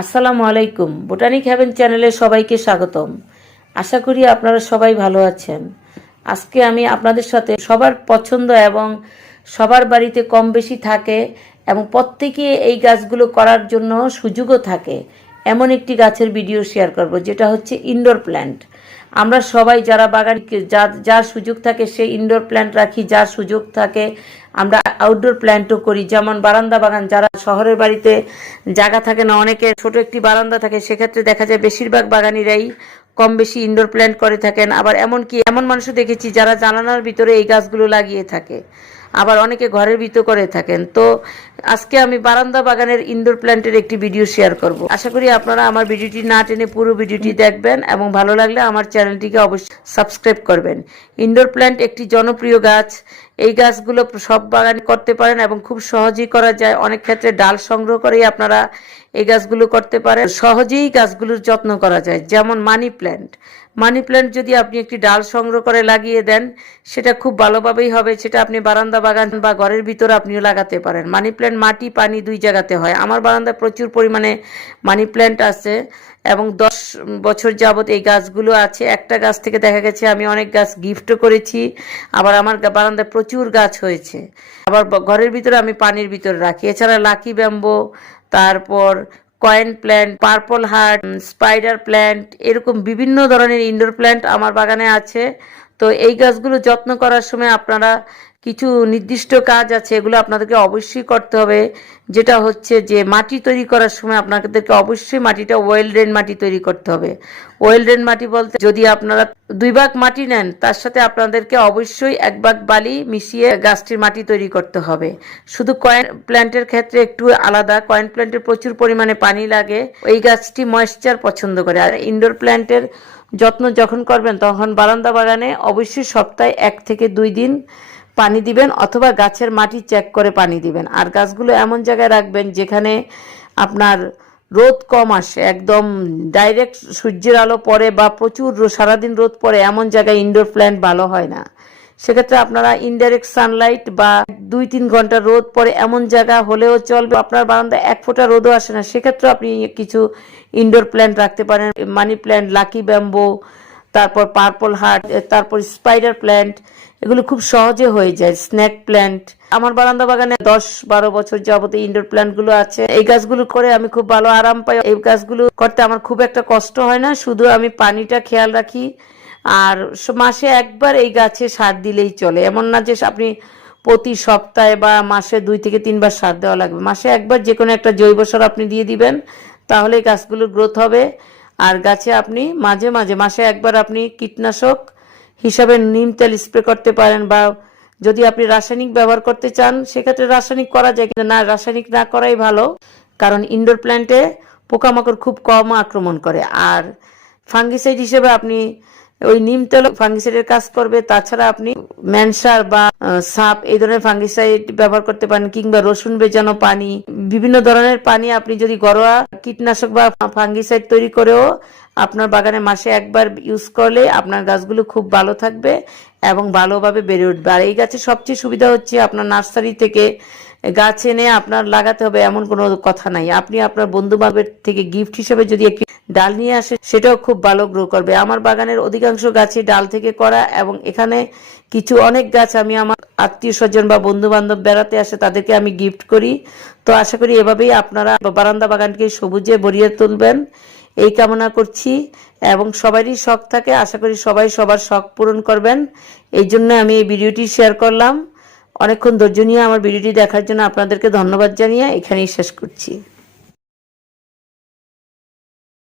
আসসালামু আলাইকুম। Botanic haven চ্যানেলে সবাইকে স্বাগতম। আশা করি আপনারা সবাই ভালো আছেন। আজকে আমি আপনাদের সাথে সবার পছন্দ এবং সবার বাড়িতে কম বেশি থাকে এবং প্রত্যেকে এই গাছগুলো করার জন্য সুযোগও থাকে। এমন একটি গাছের ভিডিও শেয়ার করব, যেটা হচ্ছে ইনডোর প্ল্যান্ট আমরা সবাই যারা বাগান যার যার সুযোগ থাকে সে ইনডোর প্ল্যান্ট রাখি, যার সুযোগ থাকে আমরা আউটডোর প্ল্যান্টও করি। যেমন বারান্দা বাগান, যারা শহরের বাড়িতে জায়গা থাকে না, অনেকে ছোট একটি বারান্দা থাকে, সেক্ষেত্রে দেখা যায় বেশিরভাগ বাগানিরাই কম বেশি ইনডোর প্ল্যান্ট করে থাকেন। আবার এমনকি এমন মানুষও দেখেছি যারা জানালার ভিতরে এই গাছগুলো লাগিয়ে থাকে। আবার অনেকে ঘরের ভিতর করে থাকেন। তো আজকে আমি বারান্দা বাগানের ইনডোর প্ল্যান্টের একটি ভিডিও শেয়ার করব। আশা করি আপনারা আমার ভিডিওটি না টেনে পুরো ভিডিওটি দেখবেন এবং ভালো লাগলে আমার চ্যানেলটিকে অবশ্যই সাবস্ক্রাইব করবেন। ইনডোর প্ল্যান্ট একটি জনপ্রিয় গাছ। এই গাছগুলো সব বাগান করতে পারেন এবং খুব সহজেই করা যায়। অনেক ক্ষেত্রে ডাল সংগ্রহ করেই আপনারা এই গাছগুলো করতে পারেন। সহজেই গাছগুলোর যত্ন করা যায়, যেমন মানি প্ল্যান্ট। মানি প্ল্যান্ট যদি আপনি একটি ডাল সংগ্রহ করে লাগিয়ে দেন, সেটা খুব ভালোভাবেই হবে। সেটা আপনি বারান্দা বাগান বা ঘরের ভিতরে আপনিও লাগাতে পারেন। মানি প্ল্যান্ট মাটি, পানি দুই জায়গাতে হয়। আমার বারান্দায় প্রচুর পরিমাণে মানি প্ল্যান্ট আছে। এবং দশ বছর যাবত এই গাছগুলো আছে। একটা গাছ থেকে দেখা গেছে আমি অনেক গাছ গিফটও করেছি। আবার আমার বারান্দায় প্রচুর গাছ হয়েছে। আবার ঘরের ভিতরে আমি পানির ভিতরে রাখি। এছাড়া লাকি ব্যাম্বো, তারপর coin plant, purple heart spider plant, এরকম বিভিন্ন ধরনের ইনডোর প্ল্যান্ট আমার বাগানে আছে। তো এই গাছগুলো যত্ন করার সময় আপনারা কিছু নির্দিষ্ট কাজ আছে, এগুলো আপনাদেরকে অবশ্যই করতে হবে। যেটা হচ্ছে যে, মাটি তৈরি করার সময় আপনাদেরকে অবশ্যই মাটিটা ওয়েল ড্রেন মাটি তৈরি করতে হবে। ওয়েল ড্রেন মাটি বলতে, যদি আপনারা দুই ভাগ মাটি নেন, তার সাথে আপনাদেরকে অবশ্যই এক ভাগ বালি মিশিয়ে গাছটির মাটি তৈরি করতে হবে। শুধু কয়েন প্ল্যান্টের ক্ষেত্রে একটু আলাদা, কয়েন প্ল্যান্টের প্রচুর পরিমাণে পানি লাগে, এই গাছটি ময়েশ্চার পছন্দ করে। আর ইনডোর প্ল্যান্টের যত্ন যখন করবেন, তখন বারান্দা বাগানে অবশ্যই সপ্তাহে এক থেকে দুই দিন পানি দিবেন অথবা গাছের মাটি চেক করে পানি দিবেন। আর গাছগুলো এমন জায়গায় রাখবেন যেখানে আপনার রোদ কম আসে। একদম ডাইরেক্ট সূর্যের আলো পড়ে বা প্রচুর সারাদিন রোদ পড়ে এমন জায়গায় ইনডোর প্ল্যান্ট ভালো হয় না। সেক্ষেত্রে আপনারা ইনডাইরেক্ট সানলাইট বা দুই তিন ঘণ্টা রোদ পড়ে এমন জায়গা হলেও চলবে। আপনার বারান্দায় এক ফোঁটা রোদও আসে না। সেক্ষেত্রে আপনি কিছু ইনডোর প্ল্যান্ট রাখতে পারেন। মানি প্ল্যান্ট লাকি ব্যাম্বো তারপর পার্পল হার্ট তারপর স্পাইডার প্ল্যান্ট এগুলো খুব সহজে হয়ে যায় স্ন্যাক প্ল্যান্ট আমার বারান্দা বাগানে দশ বারো বছর যাবত ইনডোর প্ল্যান্টগুলো আছে। এই গাছগুলো করে আমি খুব ভালো আরাম পাই। এই গাছগুলো করতে আমার খুব একটা কষ্ট হয় না, শুধু আমি পানিটা খেয়াল রাখি। আর মাসে একবার এই গাছে সার দিলেই চলে। এমন না যে আপনি প্রতি সপ্তাহে বা মাসে দুই থেকে তিনবার সার দেওয়া লাগবে। মাসে একবার যে কোনো একটা জৈব সার আপনি দিয়ে দিবেন, তাহলে এই গাছগুলোর গ্রোথ হবে। আর গাছে আপনি মাঝে মাঝে, মাসে একবার আপনি কীটনাশক হিসাবে নিম তেল স্প্রে করতে পারেন বা যদি আপনি রাসায়নিক ব্যবহার করতে চান, সেক্ষেত্রে রাসায়নিক করা যায়, কিন্তু না, রাসায়নিক না করাই ভালো। কারণ ইনডোর প্ল্যান্টে পোকামাকড় খুব কম আক্রমণ করে। আর ফাঙ্গিসাইড হিসেবে আপনি ওই নিম তেল ফাঙ্গিসাইডের কাজ করবে, তাছাড়া আপনি ম্যানসার বা সাপ এই ধরনের ফাঙ্গিসাইড ব্যবহার করতে পারেন, কিংবা রসুন বেজানো পানি, বিভিন্ন ধরনের পানি আপনি যদি ঘরোয়া কীটনাশক বা ফাঙ্গিসাইড তৈরি করেও আপনার বাগানে মাসে একবার ইউজ করলে আপনার গাছগুলো খুব ভালো থাকবে। এবং ভালোভাবে বেড়ে উঠবে। আর এই গাছের সবচেয়ে সুবিধা হচ্ছে আপনার নার্সারি থেকে গাছ এনে আপনার লাগাতে হবে, এমন কোনো কথা নাই। আপনি আপনার বন্ধু বান্ধবের থেকে গিফট হিসেবে যদি একটি ডাল নিয়ে আসে সেটাও খুব ভালো গ্রো করবে। আমার বাগানের অধিকাংশ গাছই ডাল থেকে করা এবং এখানে কিছু অনেক গাছ আমি আমার আত্মীয় স্বজন বা বন্ধু বান্ধব বেড়াতে আসে, তাদেরকে আমি গিফট করি। তো আশা করি এভাবেই আপনারা বারান্দা বাগানকে সবুজে ভরিয়ে তুলবেন। এই কামনা করছি এবং সবারই শখ থাকে। আশা করি সবাই সবার শখ পূরণ করবেন। এই জন্য আমি এই ভিডিওটি শেয়ার করলাম। অনেকক্ষণ ধৈর্য নিয়ে আমার ভিডিওটি দেখার জন্য আপনাদেরকে ধন্যবাদ জানিয়ে এখানেই শেষ করছি।